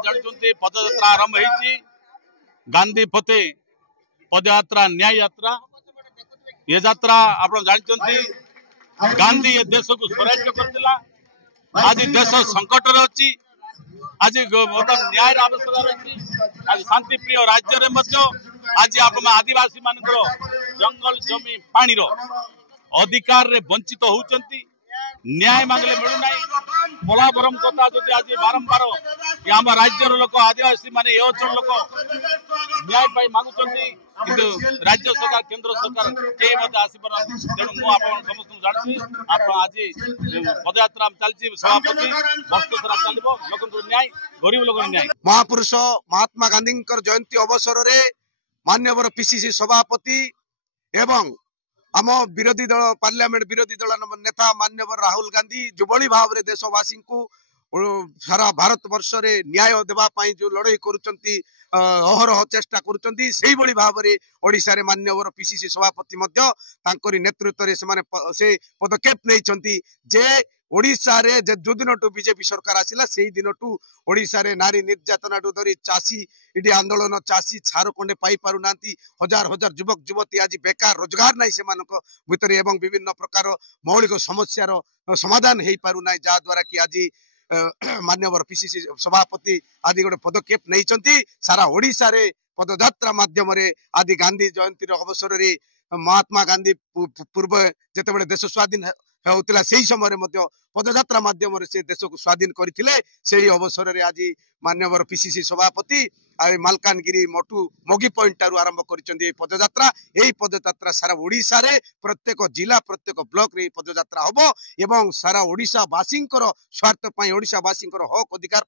जानते पदयात्रा आरंभ होती गांधी फते पदयात्रा न्याय यात्रा ये यात्रा आप जानते गांधी ये देश को स्वराज्य करथिला। आज देश संकट अच्छी आज मतलब न्याय आवश्यकता अच्छी आज शांति प्रिय राज्य रे मध्य आज आप आदिवासी मान जंगल जमी पानी अधिकार रे वंचित होउचंती न्याय मांगले मिलूना पोलाभरम कथा जो आज बारंबार आम राज्यर लोक आदिवासी माने ये अंचल लोक न्याय पाई मांगुचंती किंतु राज्य सरकार केंद्र सरकार के मत आसीपर तेणु मु आप समस्त जानती आप आज पदयात्रा चलती सभापति वर्ष सारा चलो लोक न्याय गरीब लोक न्याय महापुरुष महात्मा गांधी जयंती अवसर रे मान्यवर पीसीसी सभापति एवं आम विरोधी दल पार्लियामेंट विरोधी दल नेता मान्यवर राहुल गांधी जो बड़ी भाव रे देशवासी को सारा भारत वर्ष रे न्याय देवा जो लड़ाई करुचंती अहरह चेष्टा करुचंती सेही बड़ी भाव रे ओडिशा रे मान्यवर पीसीसी सभापति मध्य तांकरी नेतृत्व रे से पदक्षेप नहीं जे ओडिशा रे जो दिन बीजेपी सरकार आसिला से दिन ओडिशा रे नारी निर्यातना धरी चाषी इडी आंदोलन चाषी छार कंडे पाई पारु नांती हजार हजार युवक युवती आज बेकार रोजगार नहीं से भितर एवं विभिन्न प्रकार मौलिक समस्यार समाधान हो पारु ना जा द्वारा कि आज मान्यवर पीसीसी सभापति आदि गोटे पदक्षेप नहीं सारा ओडिशा रे पदयात्रा माध्यम रे आदि गांधी जयंती अवसर रे महात्मा गांधी पूर्व जेतेबेले देश स्वाधीन होता से समय पदयात्रा माध्यम से देश को स्वाधीन करते से अवसर रे आज मान्यवर पीसीसी सभापति मालकानगिरी मटू मोगी पॉइंट आरंभ कर पदयात्रा यही पदयात्रा सारा ओडिशा रे प्रत्येक जिला प्रत्येक ब्लॉक रे पदयात्रा होबो एवं सारा ओडिशावासी स्वार्थ ओडिशावासी हक अधिकार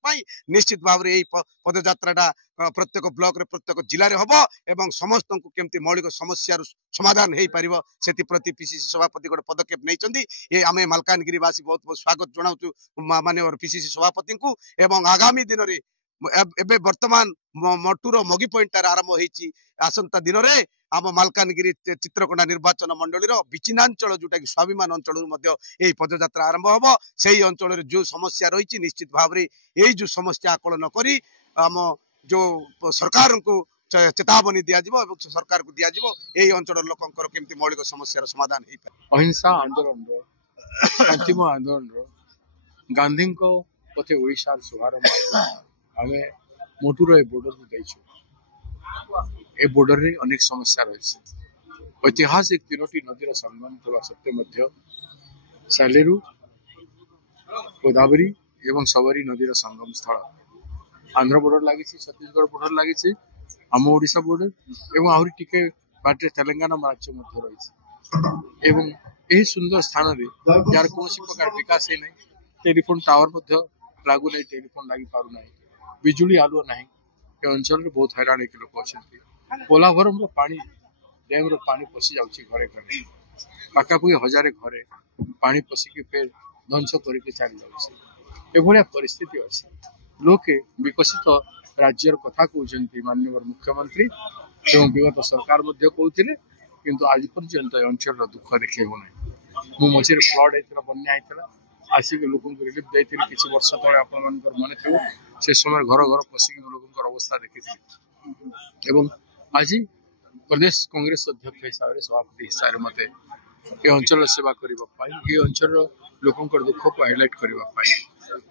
निश्चित भाव रे पदयात्रा प्रत्येक ब्लॉक रे प्रत्येक जिले में होबो एवं समस्त को केमती मौलिक समस्या समाधान हो पारिबो सेति प्रति पीसीसी सभापति गोटे पदक्षेप नहीं ये आम मालकानगिरी वासी बहुत बहुत स्वागत जनाऊँ मान्यवर पीसीसी सभापति को एवं आगामी दिन में एबे वर्तमान मटूर मोगी पॉइंट आरंभ होती आसंता दिन में आम मालकानगिरी चित्रकोंडा निर्वाचन मंडली विचिन्नांचल जोटा कि स्वाभिमान अंचल यही पदयात्रा आरंभ हम से अंचल जो समस्या रही निश्चित भाव में यही जो समस्या आकलन करी आम जो सरकार को चेतावनी दिज्व सरकार को दिज्व यही अंचल लोकंर केमती मौलिक समस्या समाधान हो पाए अहिंसा आंदोलन अंतिम आंदोलन गांधी पथे ओडिशा शुभारंभ आम मोटूर बोर्डर को देचु ए बोर्डर रे अनेक समस्या रही ऐतिहासिक तीनोटी नदीर संगम थवा सत्वे सालेरू गोदावरी एवं सबरी नदीर संगम स्थल आंध्र बोर्डर लगी छत्तीसगढ़ बोर्डर लगी आम ओडिशा बोर्डर एवं आहरी टिके बाटे तेलंगाना राज्य रही एवं यही सुंदर स्थान रे यार कौन प्रकार विकास है टेलीफोन टावर लागू नहीं टेलीफोन लगी पारु नहीं बिजुली आलुआ नहीं ये अंचल में बहुत हैरान एक लोग अच्छा पोलाभरम पानी डैम रो पानी पशि जाउछि घरे घरे पाखापुखी हजारे घरे पानी पशिकी फेर ध्वंस करके चली जाउछि एभलिया परिस्थिति अच्छी लोके विकसित राज्यर कथा कहते माननीय मुख्यमंत्री एवं विगत सरकार कहते किंतु आज पर्यंत अंचल दुख देखिए होना मु मझे फ्लड होता बन्या होता आसिक लोक रिलीफ देती किसी वर्ष तले आप मन थे से समय घर घर पशिक लोक अवस्था देखी एवं आज प्रदेश कांग्रेस अध्यक्ष हिसाब से सभापति हिसाब से मत ये अंचल सेवा करने ये अंचल लोक दुख को हाइलाइट करने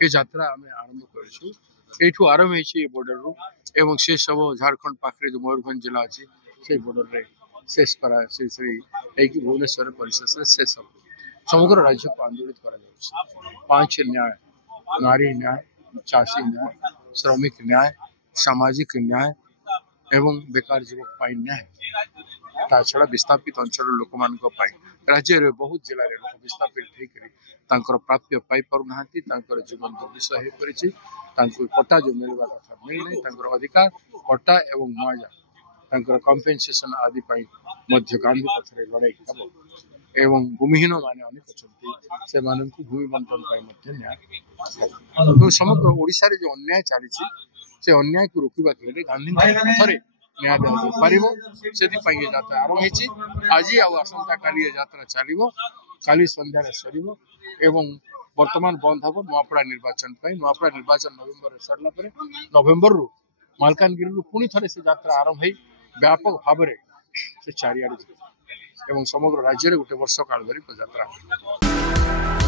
ये यात्रा आम आरंभ करूँ आरंभ हो बॉर्डर रू एवं से सब झारखंड पाखे जो मयूरभंज जिला अच्छी से बॉर्डर रे शेष करा भुवनेश्वर परिशेष से सब समग्र राज्य को आंदोलित करा पांच न्याय नारी न्याय चाषी न्याय श्रमिक न्याय सामाजिक न्याय एवं बेकार युवक न्याय ता छड़ा विस्थापित अंचल लोक मान राज्य रे बहुत जिले में लोक विस्थापित होकर प्राप्य पाई पारना जीवन दुर्विषय हो पड़ी पट्टा जो मिलवा कथा मिलना अधिकार पट्टा एवं मुआवजा कंपेनसेशन आदि मध्य गांधी पथरे लड़ाई हम एवं भूमिहीन माने अनेक अच्छा से भूमि बंटन न्याय समग्र ओडिशा रे जो अन्याय चली से अन्याय को रोकवा गांधी पथरे न्याय दिया से यात्रा आरंभ हो आज आसंता काली यात्रा चलो काली संध्यार सर एवं वर्तमान बंद हम नुआपड़ा निर्वाचन नुआपड़ा निर्वाचन नवेम्बर सरला नवेम्बर रु मालकानगिरी पुणी थे से यात्रा आरंभ हो व्यापक भाव से चारिड़े एवं समग्र राज्य में गोटे वर्ष काल धरी यात्रा।